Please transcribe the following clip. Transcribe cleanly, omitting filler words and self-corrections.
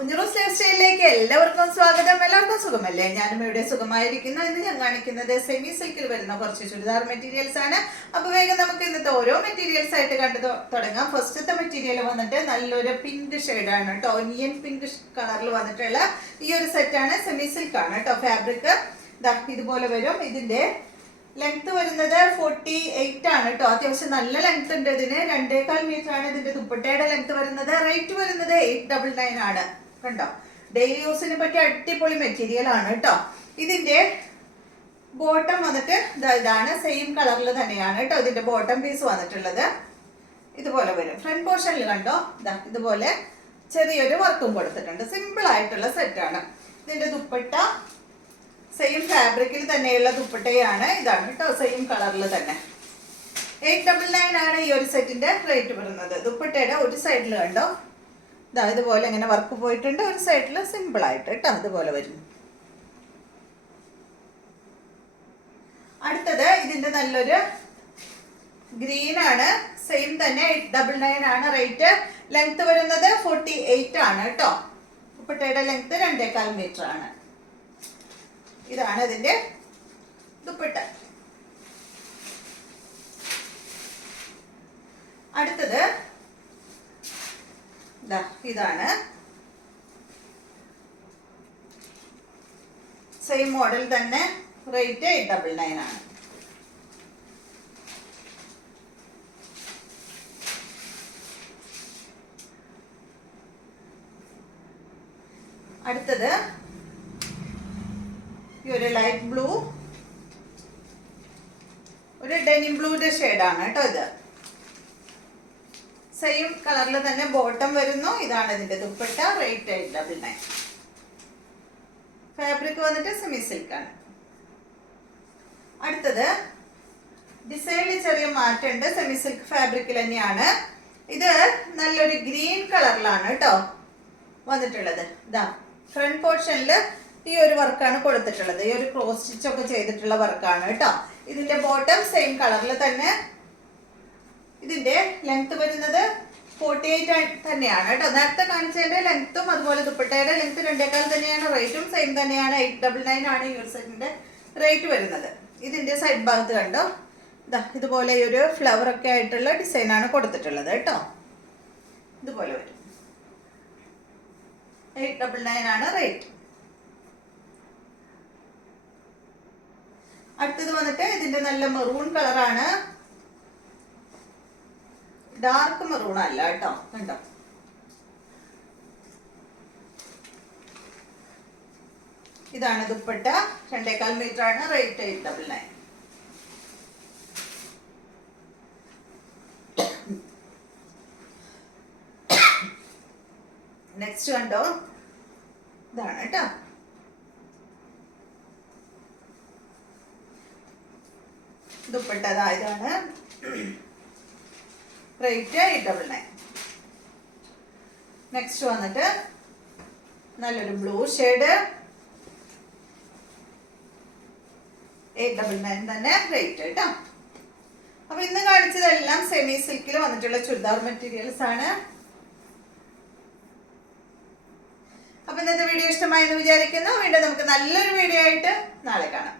ഉഞ്ഞറൂസ് life സ്റ്റൈലിലേക്ക് എല്ലാവർക്കും സ്വാഗതം. എല്ലാവർക്കും സുഖമല്ലേ? ഞാനും ഇവിടെ സുഖമായിരിക്കുന്നു. ഇന്ന് ഞാൻ കാണിക്കുന്നത് സെമി സിൽക്കിൽ വരുന്ന കുറച്ച് ചുരിദാർ മെറ്റീരിയൽസ് ആണ്. അപ്പൊ വേഗം നമുക്ക് ഇന്നത്തെ ഓരോ മെറ്റീരിയൽസ് ആയിട്ട് കണ്ടു തുടങ്ങാം. ഫസ്റ്റത്തെ മെറ്റീരിയൽ വന്നിട്ട് നല്ലൊരു പിങ്ക് ഷെയ്ഡാണ് കേട്ടോ. ഒനിയൻ പിങ്ക് കളറിൽ വന്നിട്ടുള്ള ഈ ഒരു സെറ്റാണ്. സെമി സിൽക്ക് ആണ് കേട്ടോ. ഫാബ്രിക് ഇതുപോലെ വരും. ഇതിന്റെ ലെങ്ത് വരുന്നത് 48 ആണ് കേട്ടോ. അത്യാവശ്യം നല്ല ലെങ്ത് ഉണ്ട്. ഇതിന് 2.25 മീറ്റർ ആണ് ഇതിന്റെ ദുപ്പട്ടയുടെ ലെങ്ത് വരുന്നത്. റേറ്റ് വരുന്നത് 899 ആണ് കണ്ടോ. ഡെയിലി യൂസിന് പറ്റിയ അടിപൊളി മെറ്റീരിയൽ ആണ് കേട്ടോ. ഇതിന്റെ ബോട്ടം വന്നിട്ട് ഇതാണ്. സെയിം കളറിൽ തന്നെയാണ് കേട്ടോ ഇതിന്റെ ബോട്ടം പീസ് വന്നിട്ടുള്ളത്. ഇതുപോലെ വരും. ഫ്രണ്ട് പോർഷനിൽ കണ്ടോ ഇതുപോലെ ചെറിയൊരു വർക്കും കൊടുത്തിട്ടുണ്ട്. സിമ്പിൾ ആയിട്ടുള്ള സെറ്റാണ്. ഇതിന്റെ ദുപ്പട്ട സെയിം ഫാബ്രിക്കിൽ തന്നെയുള്ള ദുപ്പട്ടയാണ്. ഇതാണ് കേട്ടോ. സെയിം കളറിൽ തന്നെ 899 ആണ് ഈ ഒരു സെറ്റിന്റെ റേറ്റ് വരുന്നത്. ദുപ്പട്ടയുടെ ഒരു സൈഡിൽ കണ്ടോ ഇതുപോലെ ഇങ്ങനെ വർക്ക് പോയിട്ടുണ്ട്. ഒരു സൈഡിൽ സിമ്പിൾ ആയിട്ട് കേട്ടോ ഇതുപോലെ വരുന്നു. അടുത്തത് ഇതിന്റെ നല്ലൊരു ഗ്രീൻ ആണ്. സെയിം തന്നെ 899 ആണ് റേറ്റ്. ലെങ്ത് വരുന്നത് 48 ആണ് കേട്ടോ. ദുപ്പട്ടയുടെ ലെങ്ത് 2.25 മീറ്റർ ആണ്. ഇതാണ് ഇതിന്റെ ദുപ്പട്ട. അടുത്തത് ഇതാണ്. സെയിം മോഡൽ തന്നെ. റേറ്റ് 899 ആണ്. അടുത്തത് ഈ ഒരു ലൈറ്റ് ബ്ലൂ, ഒരു ഡെനിം ബ്ലൂന്റെ ഷെയ്ഡാണ് കേട്ടോ. ഇത് സെയിം കളറിൽ തന്നെ ബോട്ടം വരുന്നു. ഇതാണ് ഇതിന്റെ ദുപ്പട്ട. റേറ്റ് 899. ഫാബ്രിക് വന്നിട്ട് സെമി സിൽക്ക് ആണ്. അടുത്തത് ഡിസൈനിൽ ചെറിയ മാറ്റമുണ്ട്. സെമി സിൽക്ക് ഫാബ്രിക്കിൽ തന്നെയാണ്. ഇത് നല്ലൊരു ഗ്രീൻ കളറിലാണ് കേട്ടോ വന്നിട്ടുള്ളത്. ഫ്രണ്ട് പോർഷനിൽ ഈ ഒരു വർക്കാണ് കൊടുത്തിട്ടുള്ളത്. ഈ ഒരു ക്രോസ് സ്റ്റിച്ച് ഒക്കെ ചെയ്തിട്ടുള്ള വർക്കാണ് കേട്ടോ. ഇതിന്റെ ബോട്ടം സെയിം കളറിൽ തന്നെ. ഇതിന്റെ ലെങ്ത് വരുന്നത് 48 തന്നെയാണ് കേട്ടോ. നേരത്തെ കാണിച്ചതിന്റെ ലെങ്ത്തും അതുപോലെ ദുപ്പട്ടയുടെ ലെങ്ത് 2.25 തന്നെയാണ്. റേറ്റും സെയിം തന്നെയാണ്. 899 ആണ് ഈ ഒരു സെറ്റിന്റെ റേറ്റ് വരുന്നത്. ഇതിന്റെ സൈഡ് ഭാഗത്ത് കണ്ടോ ഇതുപോലെ ഈ ഒരു ഫ്ലവർ ഒക്കെ ആയിട്ടുള്ള ഡിസൈനാണ് കൊടുത്തിട്ടുള്ളത് കേട്ടോ. ഇതുപോലെ വരും. 899 ആണ് റേറ്റ്. അടുത്തത് വന്നിട്ട് ഇതിന്റെ നല്ല മെറൂൺ കളറാണ്. ഡാർക്ക് മെറൂൺ അല്ല കേട്ടോ. കണ്ടോ ഇതാണ് ദുപ്പട്ട. 2.25 മീറ്റർ ആണ്. റേറ്റ് 899. നെക്സ്റ്റ് കണ്ടോ ഇതാണ് കേട്ടോ. ദുപ്പട്ട ഇതാണ്. റേറ്റ് 899. നെക്സ്റ്റ് വന്നിട്ട് നല്ലൊരു ബ്ലൂ ഷെയ്ഡ്. 899 തന്നെ റേറ്റ് കേട്ടോ. അപ്പൊ ഇന്ന് കാണിച്ചതെല്ലാം സെമി സിൽക്കിൽ വന്നിട്ടുള്ള ചുരിദാർ മെറ്റീരിയൽസ് ആണ്. അപ്പൊ ഇന്നത്തെ വീഡിയോ ഇഷ്ടമായെന്ന് വിചാരിക്കുന്നു. വീണ്ടും നമുക്ക് നല്ലൊരു വീഡിയോ ആയിട്ട് നാളെ കാണാം.